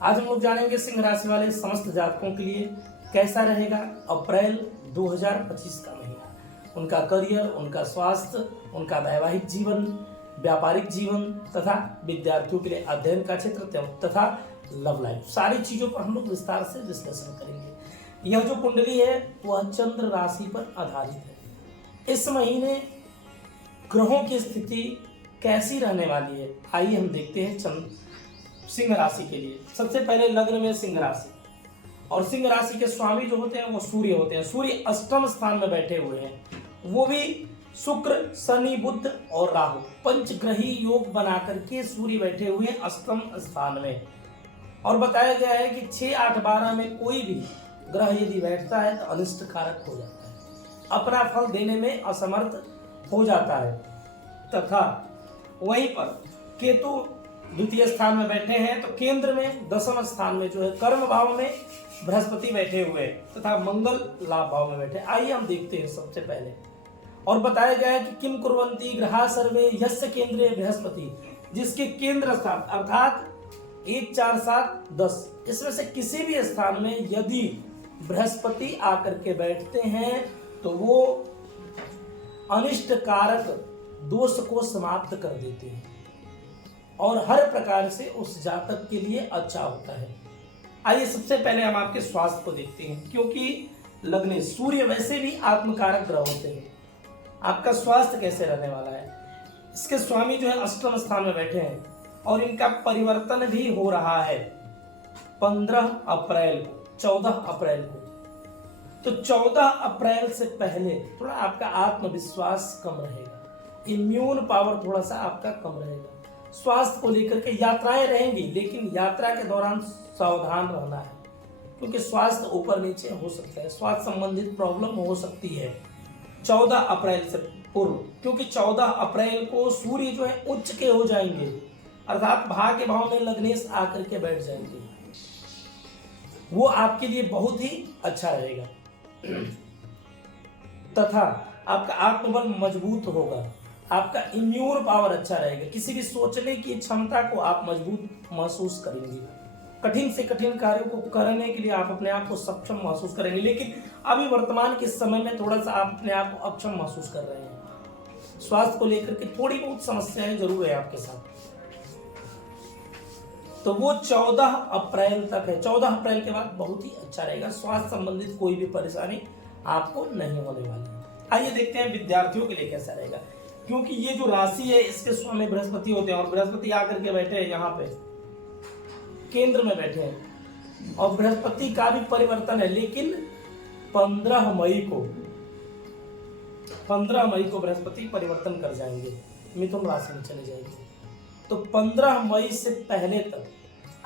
आज हम लोग जानेंगे सिंह राशि वाले समस्त जातकों के लिए कैसा रहेगा अप्रैल 2025 का महीना। उनका करियर, उनका स्वास्थ्य, उनका वैवाहिक जीवन, व्यापारिक जीवन तथा विद्यार्थियों के लिए अध्ययन का क्षेत्र तथा लव लाइफ, सारी चीजों पर हम लोग विस्तार से विश्लेषण करेंगे। यह जो कुंडली है वह चंद्र राशि पर आधारित है। इस महीने ग्रहों की स्थिति कैसी रहने वाली है, आइए हम देखते हैं सिंह राशि के लिए। सबसे पहले लग्न में सिंह राशि, और सिंह राशि के स्वामी जो होते हैं वो सूर्य होते हैं। सूर्य अष्टम स्थान में बैठे हुए हैं, वो भी शुक्र, शनि, बुध और राहु पंचग्रही योग बना करके सूर्य बैठे हुए हैं अष्टम स्थान में। और बताया गया है कि 6, 8, 12 में कोई भी ग्रह यदि बैठता है तो अनिष्ट कारक हो जाता है, अपना फल देने में असमर्थ हो जाता है। तथा वहीं पर केतु द्वितीय स्थान में बैठे हैं, तो केंद्र में दसम स्थान में जो है कर्म भाव में बृहस्पति बैठे हुए तथा मंगल लाभ भाव में बैठे। आइए हम देखते हैं सबसे पहले। और बताया गया है कि किम कुर्वन्ति ग्रहा सर्वे यस्य केंद्रे बृहस्पति, जिसके केंद्र स्थान अर्थात 1, 4, 7, 10 इसमें से किसी भी स्थान में यदि बृहस्पति आकर के बैठते हैं तो वो अनिष्ट कारक दोष को समाप्त कर देते हैं और हर प्रकार से उस जातक के लिए अच्छा होता है। आइए सबसे पहले हम आपके स्वास्थ्य को देखते हैं, क्योंकि लग्न सूर्य वैसे भी आत्मकारक ग्रह होते हैं। आपका स्वास्थ्य कैसे रहने वाला है, इसके स्वामी जो है अष्टम स्थान में बैठे हैं और इनका परिवर्तन भी हो रहा है 15 अप्रैल को, 14 अप्रैल को। तो 14 अप्रैल से पहले थोड़ा आपका आत्मविश्वास कम रहेगा, इम्यून पावर थोड़ा सा आपका कम रहेगा। स्वास्थ्य को लेकर के यात्राएं रहेंगी, लेकिन यात्रा के दौरान सावधान रहना है, क्योंकि स्वास्थ्य ऊपर नीचे हो सकता है, स्वास्थ्य संबंधित प्रॉब्लम हो सकती है 14 अप्रैल से पूर्व। क्योंकि 14 अप्रैल को सूर्य जो है उच्च के हो जाएंगे, अर्थात भाग्य भाव में लग्नेश आकर के बैठ जाएंगे। वो आपके लिए बहुत ही अच्छा रहेगा तथा आपका आत्मबल मजबूत होगा, आपका इम्यून पावर अच्छा रहेगा, किसी भी सोचने की क्षमता को आप मजबूत महसूस करेंगे। कठिन से कठिन कार्यों को करने के लिए आप अपने आप को सक्षम महसूस करेंगे, लेकिन अभी वर्तमान के समय में थोड़ा सा आप अपने आप को अक्षम महसूस कर रहे हैं। स्वास्थ्य को लेकर के थोड़ी बहुत समस्याएं जरूर है आपके साथ। तो वो 14 अप्रैल तक है। 14 अप्रैल के बाद बहुत ही अच्छा रहेगा, स्वास्थ्य संबंधित कोई भी परेशानी आपको नहीं होने वाली है। आइए देखते हैं विद्यार्थियों के लिए कैसा रहेगा, क्योंकि ये जो राशि है इसके स्वामी बृहस्पति होते हैं और बृहस्पति आकर के बैठे हैं यहाँ पे केंद्र में बैठे हैं और बृहस्पति का भी परिवर्तन है, लेकिन 15 मई को बृहस्पति परिवर्तन कर जाएंगे, मिथुन राशि में चले जाएंगे। तो 15 मई से पहले तक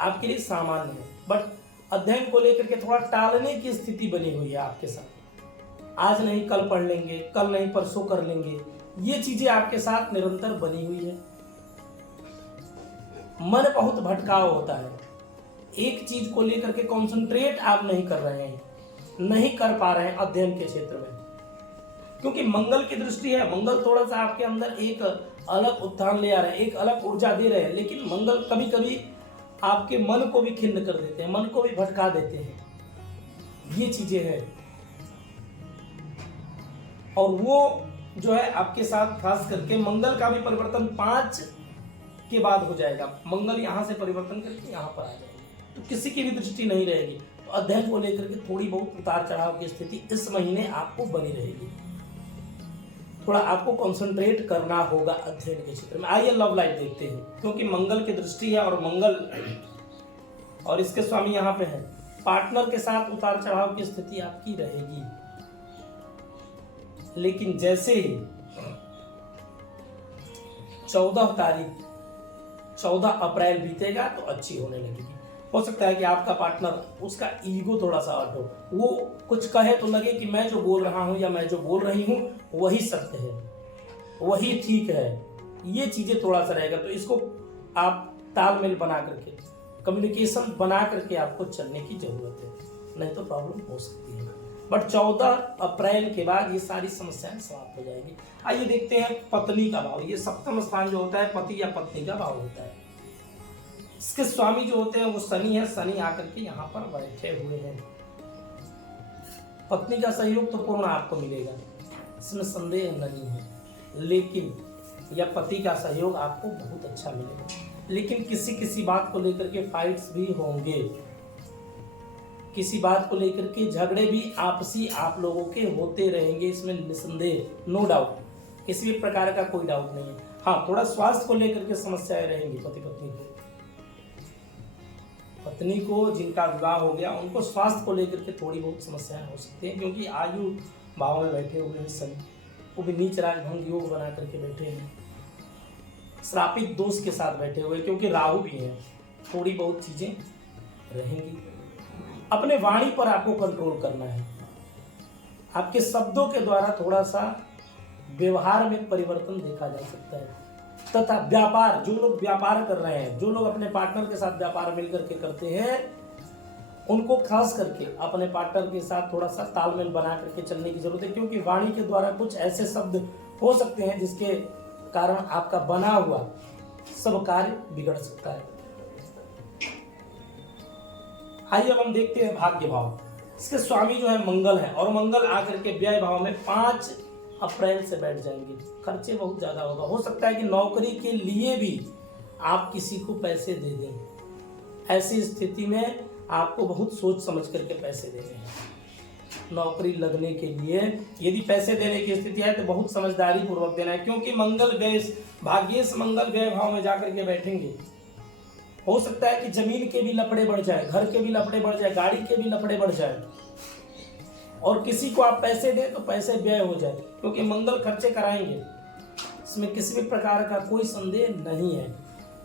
आपके लिए सामान्य है, बट अध्ययन को लेकर के थोड़ा टालने की स्थिति बनी हुई है आपके साथ। आज नहीं कल पढ़ लेंगे, कल नहीं परसों कर लेंगे, ये चीजें आपके साथ निरंतर बनी हुई है। मन बहुत भटकाव होता है, एक चीज को लेकर के कंसंट्रेट आप नहीं कर रहे हैं, नहीं कर पा रहे हैं अध्ययन के क्षेत्र में, क्योंकि मंगल की दृष्टि है। मंगल थोड़ा सा आपके अंदर एक अलग उत्थान ले आ रहे हैं, एक अलग ऊर्जा दे रहे हैं, लेकिन मंगल कभी कभी आपके मन को भी खिन्न कर देते हैं, मन को भी भटका देते हैं, ये चीजें हैं। और वो जो है आपके साथ खास करके मंगल का भी परिवर्तन 5 के बाद हो जाएगा। मंगल यहाँ से परिवर्तन करके यहाँ पर आ जाएगा, तो किसी की भी दृष्टि नहीं रहेगी। तो अध्ययन को लेकर के थोड़ी बहुत उतार चढ़ाव की स्थिति इस महीने आपको बनी रहेगी, थोड़ा आपको कंसंट्रेट करना होगा अध्ययन के क्षेत्र में। आइए लव लाइफ देखते हैं, क्योंकि मंगल की दृष्टि है और मंगल और इसके स्वामी यहाँ पे है। पार्टनर के साथ उतार चढ़ाव की स्थिति आपकी रहेगी, लेकिन जैसे ही 14 अप्रैल बीतेगा तो अच्छी होने लगेगी। हो सकता है कि आपका पार्टनर, उसका ईगो थोड़ा सा हट हो, वो कुछ कहे तो लगे कि मैं जो बोल रहा हूं या मैं जो बोल रही हूं वही सत्य है, वही ठीक है, ये चीजें थोड़ा सा रहेगा। तो इसको आप तालमेल बना करके, कम्युनिकेशन बना करके आपको चलने की जरूरत है, नहीं तो प्रॉब्लम हो सकती है। बट 14 अप्रैल के बाद ये सारी समस्याएं समाप्त हो जाएगी। आइए देखते हैं पत्नी का भाव। ये सप्तम स्थान जो होता है पति या पत्नी का भाव होता है। इसके स्वामी जो होते हैं वो शनि है। शनि आकर के यहाँ पर बैठे हुए हैं। पत्नी का सहयोग तो पूर्ण आपको मिलेगा, इसमें संदेह नहीं है, लेकिन या पति का सहयोग आपको बहुत अच्छा मिलेगा, लेकिन किसी किसी बात को लेकर के फाइट्स भी होंगे, किसी बात को लेकर के झगड़े भी आपसी आप लोगों के होते रहेंगे, इसमें निसंदेह, नो डाउट, किसी भी प्रकार का कोई डाउट नहीं है। हाँ, थोड़ा स्वास्थ्य को लेकर के समस्याएं रहेंगी पति पत्नी को। पत्नी को जिनका विवाह हो गया उनको स्वास्थ्य को लेकर के थोड़ी बहुत समस्याएं हो सकती हैं, क्योंकि आयु भाव में बैठे हुए हैं शनि, वो भी नीच राजभंग योग बना करके बैठे हैं, श्रापित दोष के साथ बैठे हुए, क्योंकि राहु भी है, थोड़ी बहुत चीजें रहेंगी। अपने वाणी पर आपको कंट्रोल करना है, आपके शब्दों के द्वारा थोड़ा सा व्यवहार में परिवर्तन देखा जा सकता है। तथा व्यापार, जो लोग व्यापार कर रहे हैं, जो लोग अपने पार्टनर के साथ व्यापार मिलकर के करते हैं, उनको खास करके अपने पार्टनर के साथ थोड़ा सा तालमेल बना करके चलने की जरूरत है, क्योंकि वाणी के द्वारा कुछ ऐसे शब्द हो सकते हैं जिसके कारण आपका बना हुआ सब कार्य बिगड़ सकता है। आइए अब हम देखते हैं भाग्य भाव। इसके स्वामी जो है मंगल है, और मंगल आकर के व्यय भाव में 5 अप्रैल से बैठ जाएंगे। खर्चे बहुत ज्यादा होगा, हो सकता है कि नौकरी के लिए भी आप किसी को पैसे दे दें। ऐसी स्थिति में आपको बहुत सोच समझ करके पैसे देने हैं। नौकरी लगने के लिए यदि पैसे देने की स्थिति है तो बहुत समझदारी पूर्वक देना है, क्योंकि मंगल व्यय, भाग्येश मंगल व्यय भाव में जाकर के बैठेंगे। हो सकता है कि जमीन के भी लफड़े बढ़ जाए, घर के भी लफड़े बढ़ जाए, गाड़ी के भी लफड़े बढ़ जाए, और किसी को आप पैसे दें तो पैसे व्यय हो जाए, क्योंकि मंगल खर्चे कराएंगे, इसमें किसी भी प्रकार का कोई संदेह नहीं है।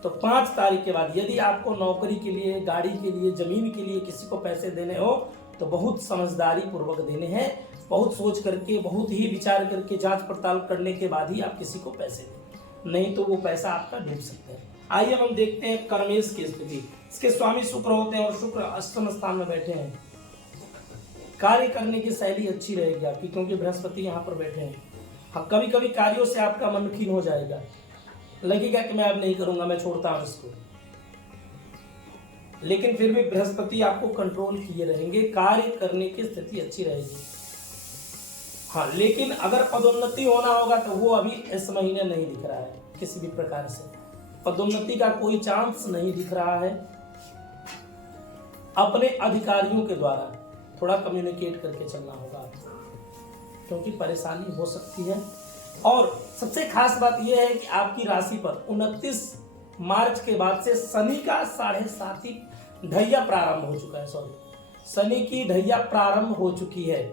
तो 5 तारीख के बाद यदि आपको नौकरी के लिए, गाड़ी के लिए, जमीन के लिए किसी को पैसे देने हो तो बहुत समझदारी पूर्वक देने हैं, बहुत सोच करके, बहुत ही विचार करके, जांच पड़ताल करने के बाद ही आप किसी को पैसे दें, नहीं तो वो पैसा आपका डूब सकता है। आइए हम देखते हैं कर्मेश की स्थिति। इसके स्वामी शुक्र होते हैं, और शुक्र अष्टम स्थान में बैठे हैं। कार्य करने की शैली अच्छी रहेगी आपकी, क्योंकि बृहस्पति यहाँ पर बैठे हैं। हाँ, कभी कभी कार्यों से आपका मन खीन हो जाएगा, लगेगा कि मैं अब नहीं करूंगा, मैं छोड़ता हूं इसको, लेकिन फिर भी बृहस्पति आपको कंट्रोल किए रहेंगे, कार्य करने की स्थिति अच्छी रहेगी। हाँ, लेकिन अगर पदोन्नति होना होगा तो वो अभी इस महीने नहीं दिख रहा है, किसी भी प्रकार से पदोन्नति का कोई चांस नहीं दिख रहा है। अपने अधिकारियों के द्वारा थोड़ा कम्युनिकेट करके चलना होगा आपको, क्योंकि परेशानी हो सकती है। और सबसे खास बात यह है कि आपकी राशि पर 29 मार्च के बाद से शनि का 7.5 ढैया प्रारंभ हो चुका है। शनि की ढैया प्रारंभ हो चुकी है,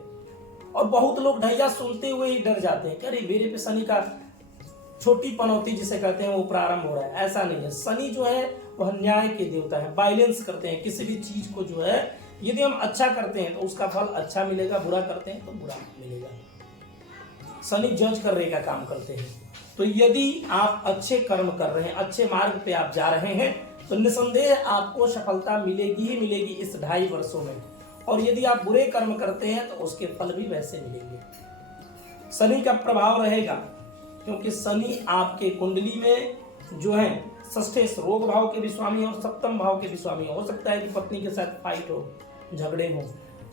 और बहुत लोग ढैया सुनते हुए ही डर जाते हैं कि अरे मेरे पे शनि का छोटी पनौती जिसे कहते हैं वो प्रारंभ हो रहा है। ऐसा नहीं है, शनि जो है वह न्याय के देवता है, बैलेंस करते हैं किसी भी चीज को। जो है यदि हम अच्छा करते हैं तो उसका फल अच्छा मिलेगा, बुरा करते हैं तो बुरा मिलेगा। शनि जज करने का काम करते हैं। तो यदि आप अच्छे कर्म कर रहे हैं, अच्छे मार्ग पे आप जा रहे हैं, तो निसंदेह आपको सफलता मिलेगी ही मिलेगी इस 2.5 वर्षों में। और यदि आप बुरे कर्म करते हैं तो उसके फल भी वैसे मिलेंगे। शनि का प्रभाव रहेगा, क्योंकि शनि आपके कुंडली में जो है षष्ठ रोग भाव के भी स्वामी और सप्तम भाव के भी स्वामी। हो सकता है कि पत्नी के साथ फाइट हो, झगड़े हो,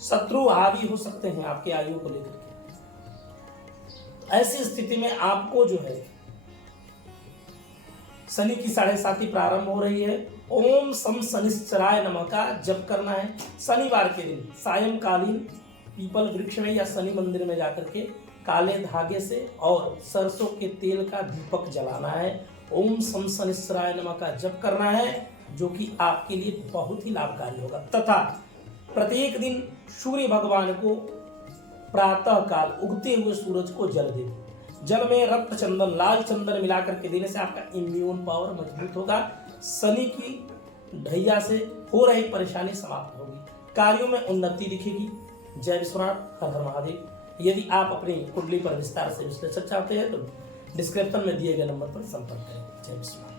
शत्रु हावी हो सकते हैं आपके आयु को लेकर के। ऐसी स्थिति में आपको जो है शनि की 7.5 प्रारंभ हो रही है। ओम सम शनिश्चराय नमः का जप करना है। शनिवार के दिन सायंकालीन पीपल वृक्ष में या शनि मंदिर में जाकर के काले धागे से और सरसों के तेल का दीपक जलाना है। ओम सम शनिश्चराय नमः का जप करना है, जो कि आपके लिए बहुत ही लाभकारी होगा। तथा प्रत्येक दिन सूर्य भगवान को प्रातः काल उगते हुए सूरज को जल दे। जल में रक्त चंदन, लाल चंदन मिलाकर के देने से आपका इम्यून पावर मजबूत होगा। शनि की ढैया से हो रही परेशानी समाप्त होगी, कार्यों में उन्नति दिखेगी। जय विश्वनाथ, हर हर महादेव। यदि आप अपनी कुंडली पर विस्तार से विश्लेषण चाहते हैं तो डिस्क्रिप्शन में दिए गए नंबर पर संपर्क करें। जय विश्वनाथ।